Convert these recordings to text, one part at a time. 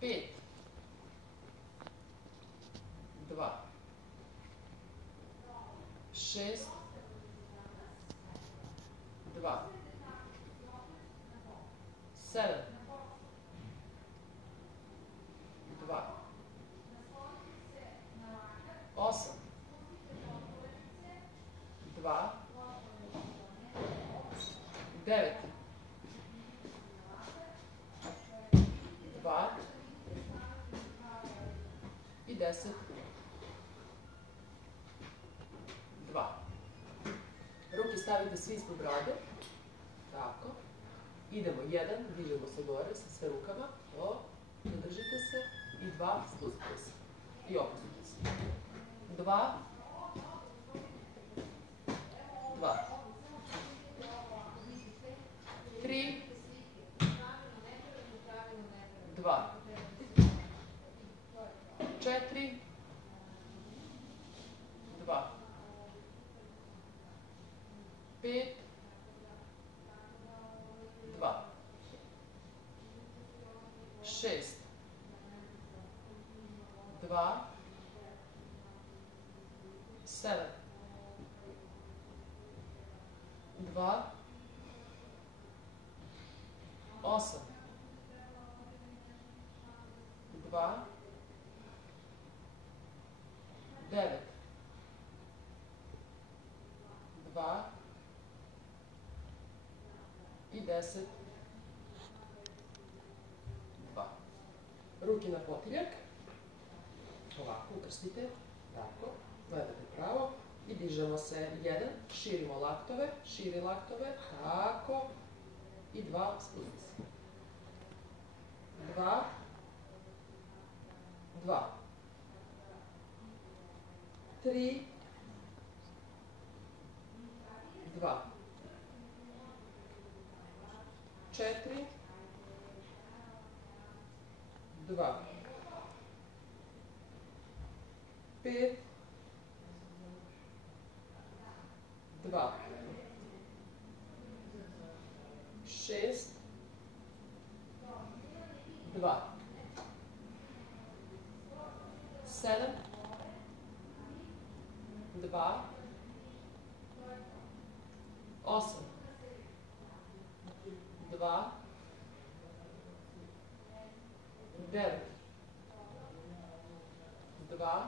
5, 2, 6, 2, 7, 2, 8, 2, 9, 2 i 10, 2. Ruke stavite svi ispod brade. Tako. Idemo 1, dižemo se gore sa sve rukama. To. Zadržite se. I 2, spustite se. I opustite se. 2, 2, 3, 2, 4, 2, 5, 2, 6, 2, 7, 2, 8, 2, 9, 2 i 10, 2. Ruke na potiljak. Ovako, ukrstite. Tako. Gledate pravo. I dižemo se. 1, širimo laktove. Širi laktove. Tako. I 2, spustite se. 2, 2, 3, 2, 4, 2, 5, 2, 6, 2, 7, 2, 8, 2, 9, 2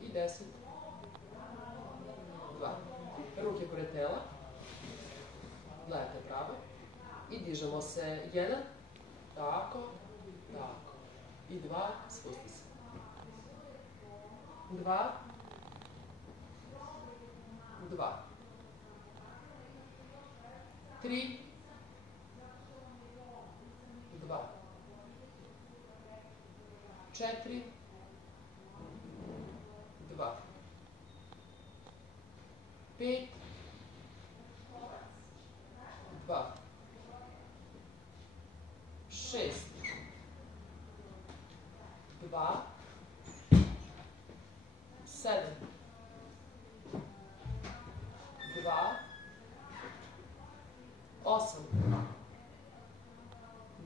i 10, 2. Ruke pored tela. Gledajte pravo. I dižemo se. 1, tako, tako. I 2, spusti se. 2, 2, 3, 2, 4, 2, 5, 2, 6, 2, 7, 2, 8,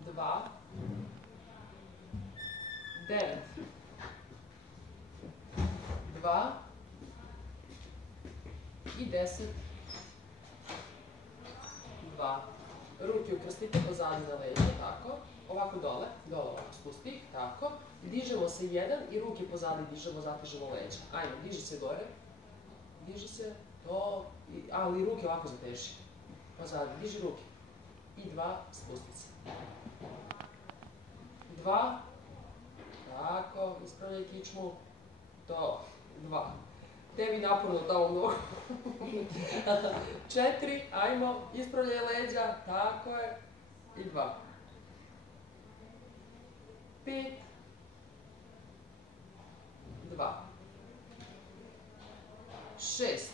2, 9, 2 i 10, 2. Ruke ukrstite pozadi na leđa, tako. Ovako dole, ovako spusti, tako. Dižemo se 1 i ruke pozadi dižemo, zatežemo leđa. Ajmo, diži se gore. Diži se, to, ali ruke ovako zateži. Pozadi, diži ruke. I 2, spusti se. 2, tako, ispravljaj kičmu. To, 2. Tebi naporno tamo mnogo. 4, ajmo, ispravljaj leđa, tako je. I 2. 5, 2, 6,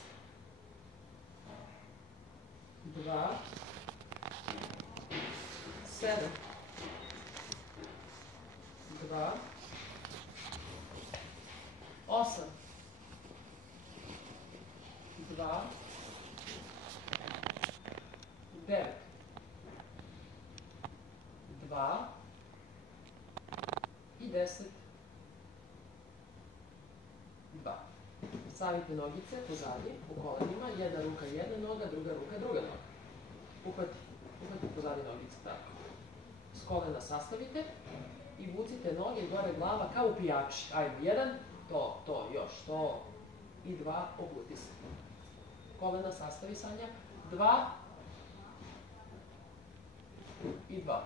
2, 7, 2, 8, 2, 9, 2, 2 i 10. 2. Stavite nogice pozadi, u kolenima, jedna ruka, jedna noga, druga ruka, druga noga. Uhvati pozadi nogice, tako. S kolena sastavite i vucite noge gore glava kao u pijači. Ajde, 1, to, još, to i 2, obuti se. Kolena sastavi, Sanja, 2 i 2.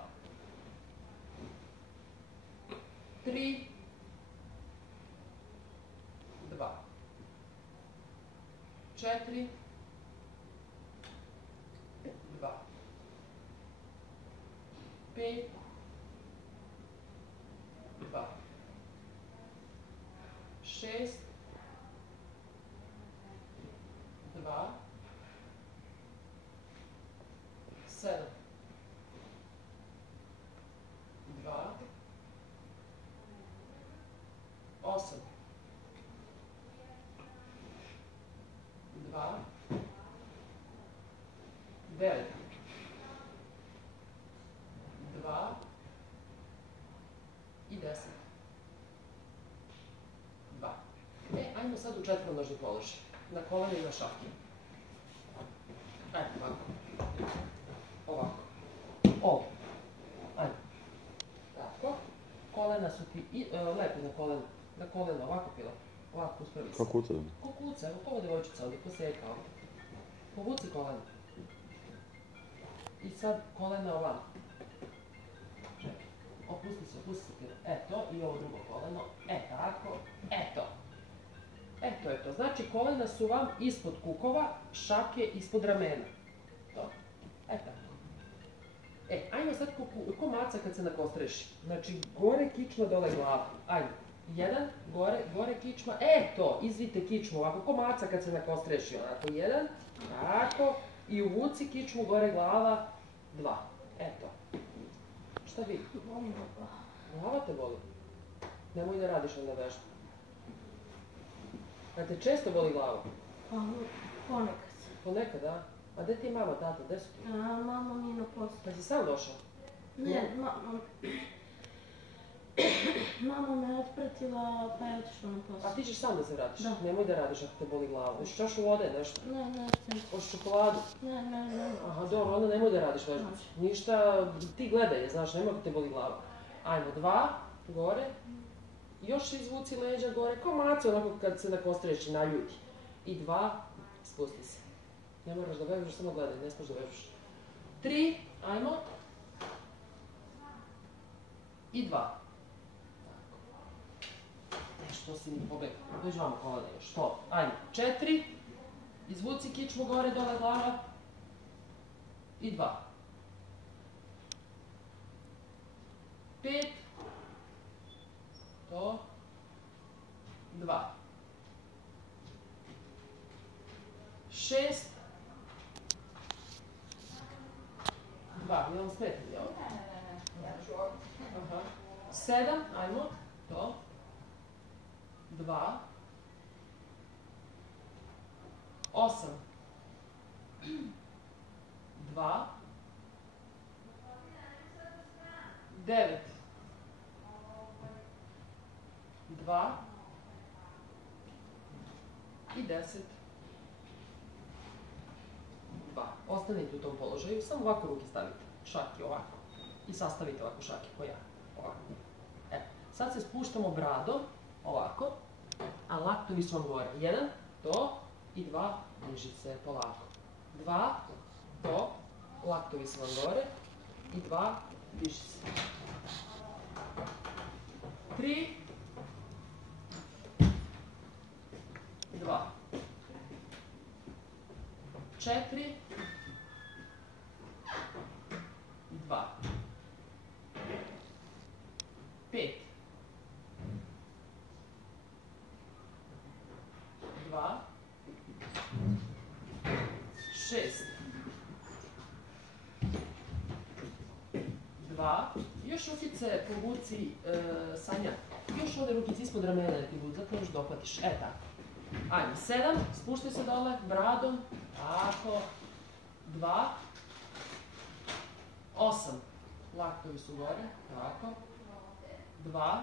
3, 2. 4, 2. 5, 2. 6, 2. 7, 2. 8, 2. 9, 2 i 10. 2. Ajmo sad u četvronožni položaj. Na kolene i na šake. Ovako. Ovako. Ovo. Ajmo. Tako. Kolena su ti lepi na kolena. Na kolena, ovako pila. Ovako uspravi se. Kao kuca? Ko kuca, evo kao devojčica ovdje, ko seka ovdje. Povuci kolena. I sad kolena ovako. Čekaj. Opusti se pila. Eto, i ovo drugo koleno. Tako. Eto. To je to. Znači, kolena su vam ispod kukova, šake ispod ramena. To. Tako. Ajmo sad ko maca kad se nakostreši. Znači, gore kičma, dole glava. Ajde. 1, gore kičma. To, izvite kičmu, ovako ko maca kad se nakostreši. Onako, 1, tako. I uvuci kičmu, gore glava, 2. Eto. Šta vi? Glava te boli? Nemoj da radiš onda vežbu. Da te često boli glava? Ponekad. Ponekad, da? A gde ti je mama, tata, gde su ti? Mama mi je na poslu. Pa si sam došao? Ne, mama me otpratila pa je otišla na poslu. A ti ćeš sam da se vratiš? Da. Nemoj da radiš ako te boli glava. Hoćeš čašu vode, nešto? Ne, nešto. Hoćeš čokoladu? Ne. Aha, dobro, onda nemoj da radiš vežbu. Ništa, ti gledaj, znaš, nemoj ako te boli glava. Ajmo, 2, gore. Još izvuci leđa gore, kao mace, onako kad se nakostreši, naljuti. I 2, spusti se. Ne moraš da vežbaš, samo gledaj, ne smiješ da vežbaš. 3, ajmo. I 2. Što si mi pobegao? Dođi vamo kolena još. To. Ajmo. 4. Izvuci kičmu gore, dole glava. I 2. 5. To. 2. 6. 2. Je vam smeta? Ne. 7. Ajmo. To. 2. 8. 2. 9. 2. I 10. 2. Ostanite u tom položaju, samo ovako ruke stavite. Šake ovako. I sastavite ovako šake, ko ja. Ovako. Sad se spuštamo bradom, ovako. A laktovi su vam gore. 1, to, i 2, diži se polako. 2, to, laktovi su vam gore, i 2, diži se. 3, 2, 4, 2, 5, 2, 6, 2, još rukice povuci, Sanja, još ove rukice ispod ramena da ti budu, zato još dohvatiš, tako. Ajmo, 7, spuštaj se dole, bradom, tako, 2, 8, laktovi su gore, tako, 2,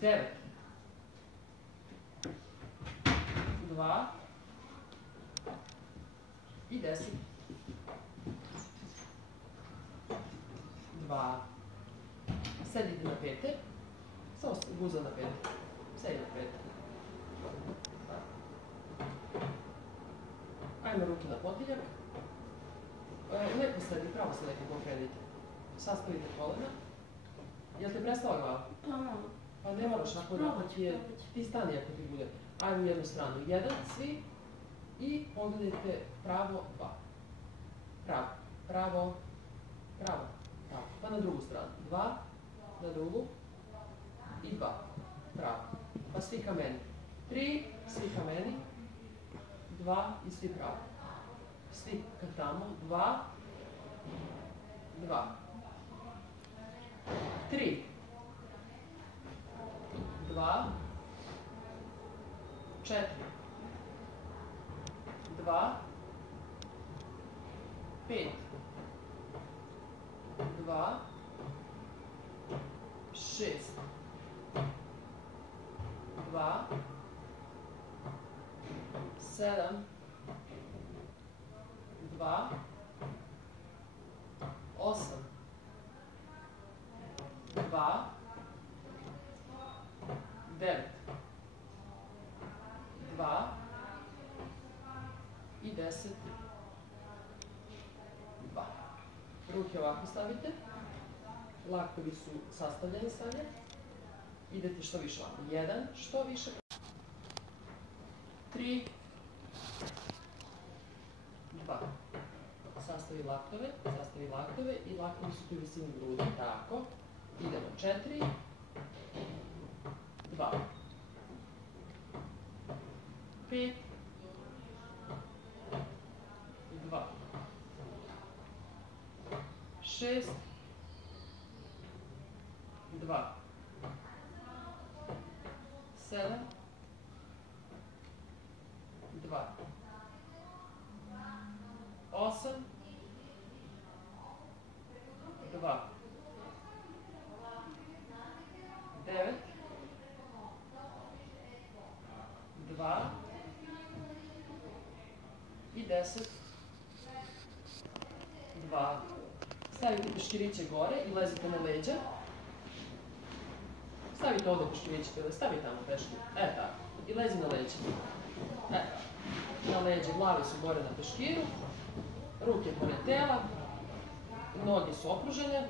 9, 2 i 10, 2, sedite na pete, samo guza na pete, sedi na pete. Ajmo ruke na potiljak. Lepo sedi, pravo se nekako okrenite. Sastavite kolena. Jel te prestala glava? Pa malo. Pa ne moraš ako da ti je... Ti stani ako ti bude. Ajmo u jednu stranu. 1, svi. I pogledajte pravo, 2. Pravo, pravo, pravo, pravo. Pa na drugu stranu. 2, na drugu. I 2. Pravo. Pa svi ka meni. 3, svi ka meni. 2 i svi pravo. Svi ka tamo. 2, 2. 3, 2, 4, 2, 5, 2, 6, 2, 7, 2, 8, 2, 9, 2 i 10, 2. Ruke ovako stavite. Laktovi su sastavljeni stavlje. Idete što više ovako. 1, što više. 3, 2. Sastavi laktove i laktovi su tu u visini grudi. Tako. Idemo 4, 2, 5, 2, 6, 2, 7, 2, 8, 2, 9, 2 i 10, 2. Stavite peškiriće gore i lezite na leđa. Stavite ovde peškiriće, stavi tamo peškir. Tako. I lezi na leđa. Na leđe, glave su gore na peškiru, ruke pored tela, noge su okružene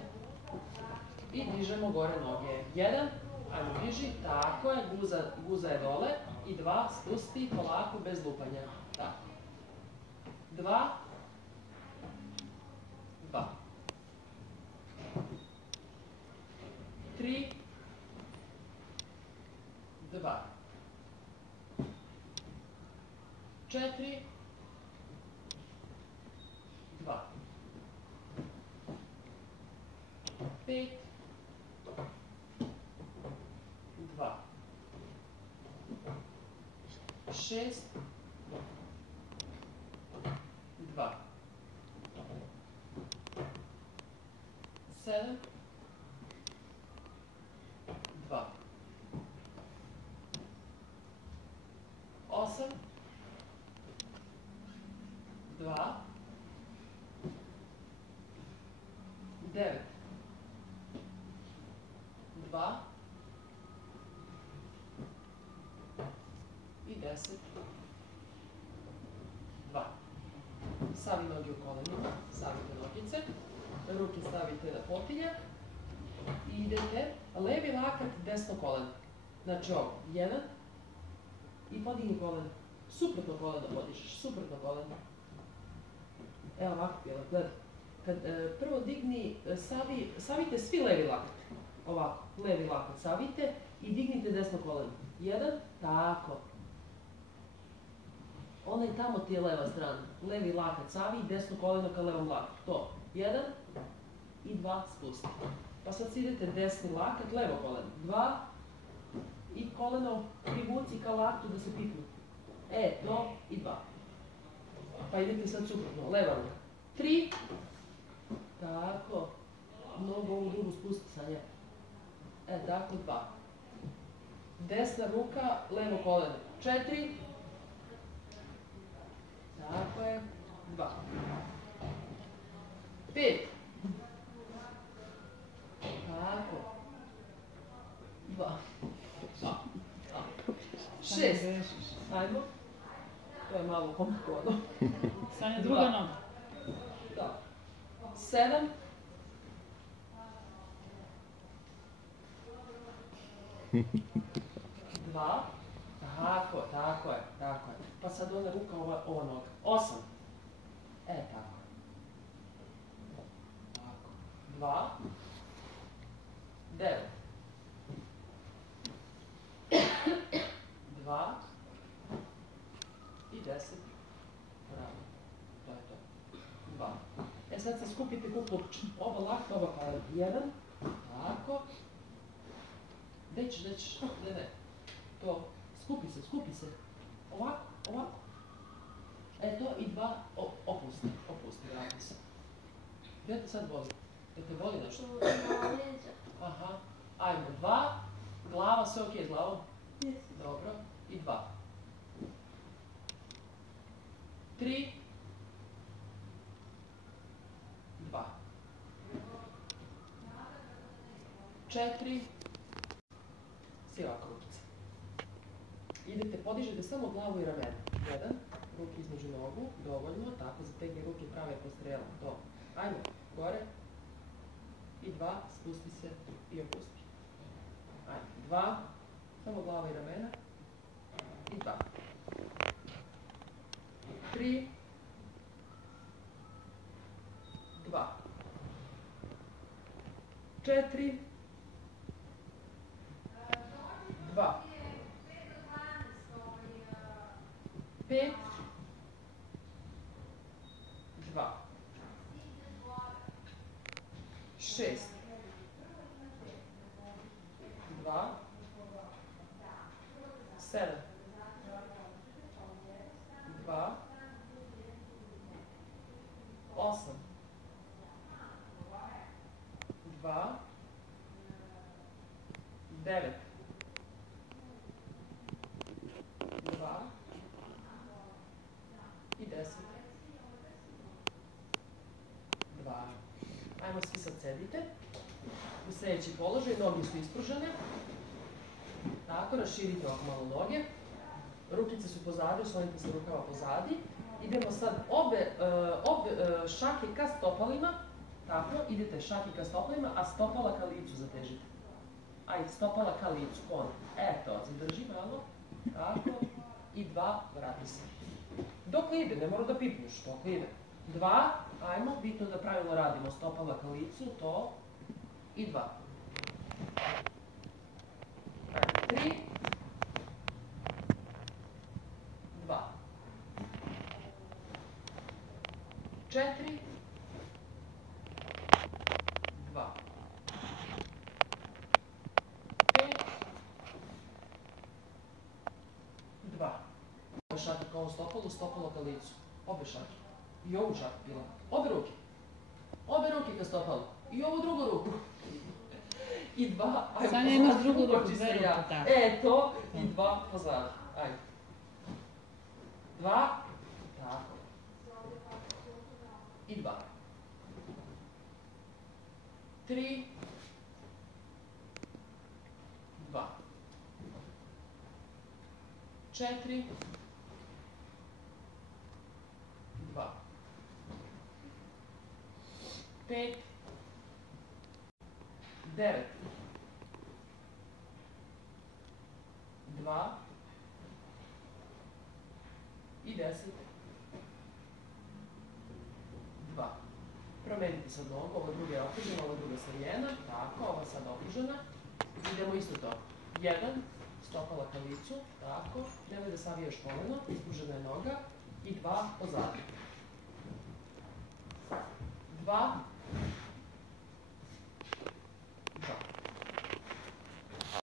i dižemo gore noge. 1, ajmo diži, tako je, guza je dole i 2, spusti polako bez lupanja. Tako. 2, 2. 3, 2. 4, 2. 5, 2. 6, 2. 7, 2. 8, 2, 9, 2 i 10, 2. Stavi noge u kolenima, stavite nogice, ruke stavite na potiljak i idete levi lakat, desno koleno. Znači ovo, 1 i podigni koleno. Suprotno koleno podižeš, suprotno koleno. Evo ovako, gledaj. Prvo digni, savite svi levi lakat. Ovako, levi lakat savite i dignite desno koleno. 1, tako. Onaj tamo ti je leva strana. Levi lakat savi, desno koleno ka levom lakatu. To. 1 i 2 spusti. Pa sad idete desni lakat, levo koleno. 2 i koleno privuci ka laktu da se piknu. To i 2. Pa idete sad suprotno. Leva ruka. 3 Tako. Nogu ovu drugu spusti sa nje. Tako, 2. Desna ruka, levo koleno. 4. Tako je. 2. 5. Tako. 2. 6. Ajmo. To je malo komplikovano. Sanja, druga noga. Da. 7. 2. Tako je. Pa sad ona ruka, ova noga. 8. Tako. 2. 9. 2. I 10. Bravo. To je to. 2. Sad se skupite kako ova lakta, ova kolena. 1. Tako. Gde ćeš? Ne. To. Skupi se. Ovako. To i 2. Opusti, vrati se. Gde te sad boli? Gde te boli nešto? Aha. Ajmo, 2. Glava, sve okej s glavom? Dobro. I 2. 3. 2. 4. Svi ovako rukice. Idete, podižete samo glavu i ramena. 1. Ruke između nogu, dovoljno. Tako, zategni ruke prave ko strela. To. Ajmo, gore. I 2. Spusti se i opusti. Ajmo, 2. Samo glava i ramena. I 2. 3. 2. 4. 2. 5. 2. 6. 2. 7. 2. 8. 2. 9. 2. I 10. 2. Ajmo svi sad sedite. U sljedeći položaj, noge su ispružene. Tako, raširite ovako malo noge. Rukice su pozadi, oslonite se rukava pozadi. Idemo sad obe šake ka stopalima. Tako, idete šake ka stopalima, a stopala ka licu zatežite. Ajde, stopala ka licu, kon. Eto, zadrži malo. Tako, i 2, vrati se. Dok ide, ne mora da pipneš, dok ide. 2, ajmo, bitno da pravilno radimo. Stopala ka licu, to, i 2. Ajde, 3. 2. 4. 2. 5. 2. Obe šake kao u stopalu, stopalo ka licu. Obe šake. I ovu šaku pila. Obe ruke. Obe ruke ka stopalu. I ovu drugu ruku. I 2. Sanja, imaš drugu ruku, dve ruke, tako. To, i 2 pozadi. Ajde. 2. Tako. I 2. 3. 2. 4. 2. 5. 9. 2. I 10. 2. Promenite sad nogu, ova druga je opružena, ova druga savijena, tako, ova sad opružena. Idemo isto to. 1, stopala ka licu, tako, nemoj da savijaš koleno, ispružena je noga, i 2 pozadi. 2,